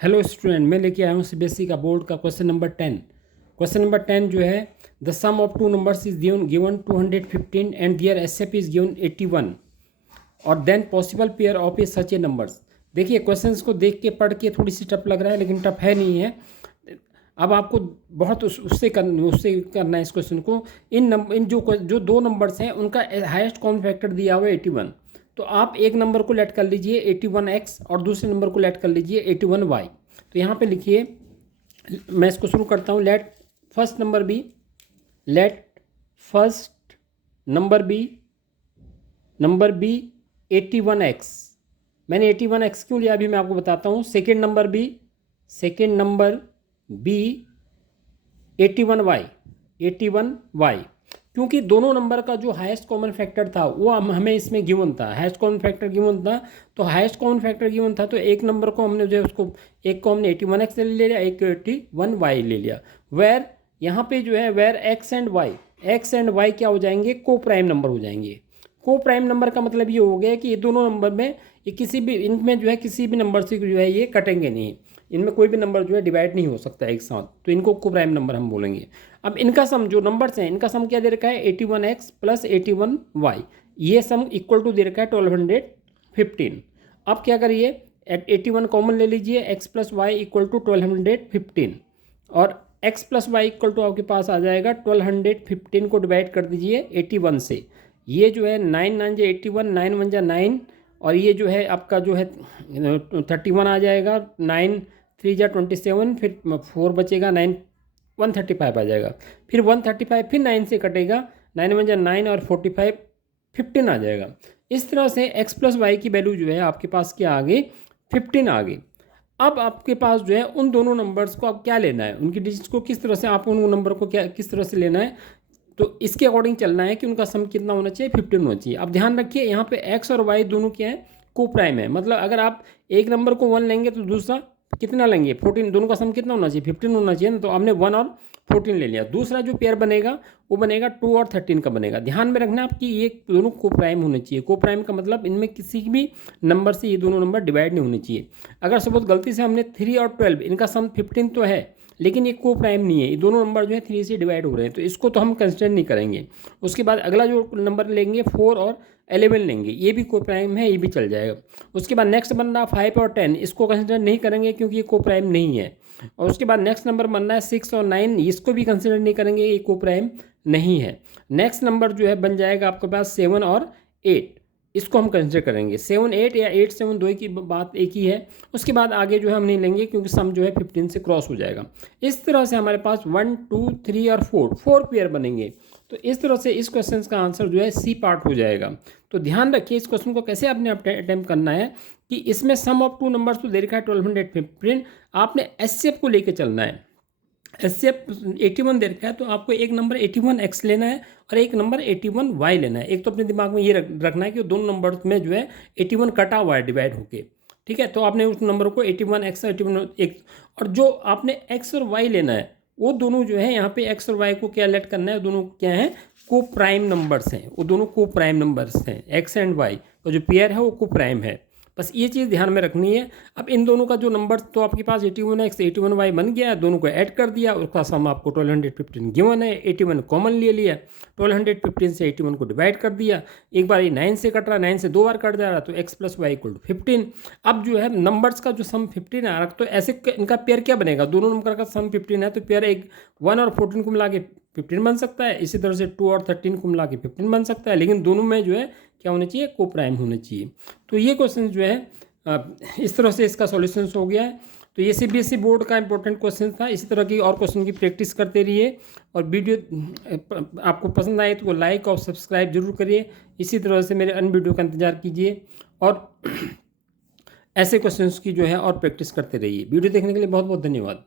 Hello student, मैं लेके आया हूँ सीबीएसई का बोर्ड का क्वेश्चन नंबर 10। क्वेश्चन नंबर 10 जो है, the sum of two numbers is given 215 and their HCF is given 81 और then possible pair of a such a numbers. देखिए, क्वेश्चंस को देख के पढ़ के थोड़ी सी टफ लग रहा है, लेकिन टफ है नहीं है। अब आपको बहुत उससे करना है इस क्वेश्चन को। इन जो दो नंबर्स हैं उनका हाईएस्ट कॉमन फैक्टर दिया हुआ है 81। तो आप एक नंबर को लेट कर लीजिए 81x और दूसरे नंबर को लेट कर लीजिए 81y। तो यहाँ पे लिखिए, मैं इसको शुरू करता हूँ। Let first number be 81x। मैंने 81x क्यों लिया अभी मैं आपको बताता हूँ। सेकेंड नंबर बी 81y, क्योंकि दोनों नंबर का जो हाईएस्ट कॉमन फैक्टर था वो हमें इसमें गिवन था। हाईएस्ट कॉमन फैक्टर गिवन था, तो हाईएस्ट कॉमन फैक्टर गिवन था तो एक नंबर को हमने जो है उसको एक को हमने 81x ले लिया, एक 81y ले लिया। वेर यहाँ पे जो है वेर एक्स एंड वाई क्या हो जाएंगे, को प्राइम नंबर हो जाएंगे। को प्राइम नंबर का मतलब ये हो गया कि ये दोनों नंबर में ये किसी भी इनमें जो है किसी भी नंबर से जो है ये कटेंगे नहीं, इनमें कोई भी नंबर जो है डिवाइड नहीं हो सकता एक साथ, तो इनको को प्राइम नंबर हम बोलेंगे। अब इनका सम जो नंबर्स हैं इनका सम क्या दे रखा है, 81x प्लस 81y, ये सम इक्वल टू दे रखा है 1215। अब क्या करिए, 81 कॉमन ले लीजिए, x plus y equal to 1215 और x plus y equal to आपके पास आ जाएगा 1215 को डिवाइड कर दीजिए 81 से। ये जो है 9 9 जा 81, 9 1 जा 9 और ये जो है आपका जो है 31 आ जाएगा, 9 3 जा 27, फिर 4 बचेगा, 9 135 आ जाएगा, फिर 135 फिर 9 से कटेगा, 9 1 जा 9 और 45 15 आ जाएगा। इस तरह से x प्लस वाई की वैल्यू जो है आपके पास क्या आ गई, 15 आ गई। अब आपके पास जो है उन दोनों नंबर्स को आप क्या लेना है, उनकी डिजिट्स को किस तरह से आप उन नंबर को क्या किस तरह से लेना है, तो इसके अकॉर्डिंग चलना है कि उनका सम कितना होना चाहिए, 15 होना चाहिए। अब ध्यान रखिए यहाँ पे x और y दोनों क्या है, को प्राइम है। मतलब अगर आप एक नंबर को 1 लेंगे तो दूसरा कितना लेंगे, 14। दोनों का सम कितना होना चाहिए, 15 होना चाहिए ना। तो हमने 1 और 14 ले लिया। दूसरा जो पेयर बनेगा वो बनेगा 2 और 13 का बनेगा। ध्यान में रखना आपकी ये दोनों को प्राइम होने चाहिए। को प्राइम का मतलब इनमें किसी भी नंबर से ये दोनों नंबर डिवाइड नहीं होने चाहिए। अगर सपोज गलती से हमने 3 और 12 इनका सम 15 तो है, लेकिन ये को प्राइम नहीं है, ये दोनों नंबर जो है 3 से डिवाइड हो रहे हैं, तो इसको तो हम कंसिडर नहीं करेंगे। उसके बाद अगला जो नंबर लेंगे 4 और 11 लेंगे, ये भी को प्राइम है, ये भी चल जाएगा। उसके बाद नेक्स्ट बन रहा 5 और 10, इसको कंसिडर नहीं करेंगे क्योंकि ये को प्राइम नहीं है। और उसके बाद नेक्स्ट नंबर बनना है 6 और 9, इसको भी कंसिडर नहीं करेंगे, ये को प्राइम नहीं है। नेक्स्ट नंबर जो है बन जाएगा आपके पास 7 और 8, इसको हम कंसिडर करेंगे। 7 8 या 8 7 दो की बात एक ही है। उसके बाद आगे जो है हम नहीं लेंगे क्योंकि सम जो है 15 से क्रॉस हो जाएगा। इस तरह से हमारे पास 1 2 3 और 4 पेयर बनेंगे। तो इस तरह से इस क्वेश्चन का आंसर जो है सी पार्ट हो जाएगा। तो ध्यान रखिए इस क्वेश्चन को कैसे आपने अटेम्प्ट करना है कि इसमें सम ऑफ टू नंबर्स तो दे रखा है 1215, आपने एचसीएफ को लेकर चलना है। एचसीएफ 81 दे रखा है तो आपको एक नंबर 81x लेना है और एक नंबर 81y लेना है। एक तो अपने दिमाग में ये रखना है कि दोनों नंबर में जो है 81 कटा हुआ है डिवाइड होके, ठीक है। तो आपने उस नंबर को 81x और 81 और जो आपने x और y लेना है वो दोनों जो है यहाँ पे x और y को क्या लेट करना है, दोनों क्या हैं, को प्राइम नंबर्स हैं। वो दोनों को प्राइम नंबर्स हैं, x एंड y का जो पेयर है वो को प्राइम है। बस ये चीज़ ध्यान में रखनी है। अब इन दोनों का जो नंबर तो आपके पास 81x 81y बन गया, दोनों को ऐड कर दिया, उसका सम आपको 1215 गिवन है। 81 कॉमन ले लिया, 1215 से 81 को डिवाइड कर दिया। एक बार ये 9 से कट रहा, 9 से 2 बार कट जा रहा, तो x plus y equal to 15। अब जो है नंबर्स का जो सम 15 आ रहा, तो ऐसे इनका पेयर क्या बनेगा, दोनों नंबर का सम 15 है तो पेयर एक 1 और 14 को मिला के 15 बन सकता है। इसी तरह से 2 और 13 को मिला के 15 बन सकता है, लेकिन दोनों में जो है क्या होने चाहिए, को प्राइम होने चाहिए। तो ये क्वेश्चन जो है इस तरह से इसका सॉल्यूशन हो गया है। तो ये सीबीएसई बोर्ड का इंपॉर्टेंट क्वेश्चन था। इसी तरह की और क्वेश्चन की प्रैक्टिस करते रहिए और वीडियो आपको पसंद आए तो लाइक और सब्सक्राइब जरूर करिए। इसी तरह से मेरे अन्य वीडियो का इंतजार कीजिए और ऐसे क्वेश्चंस की जो है और प्रैक्टिस करते रहिए। वीडियो देखने के लिए बहुत बहुत धन्यवाद।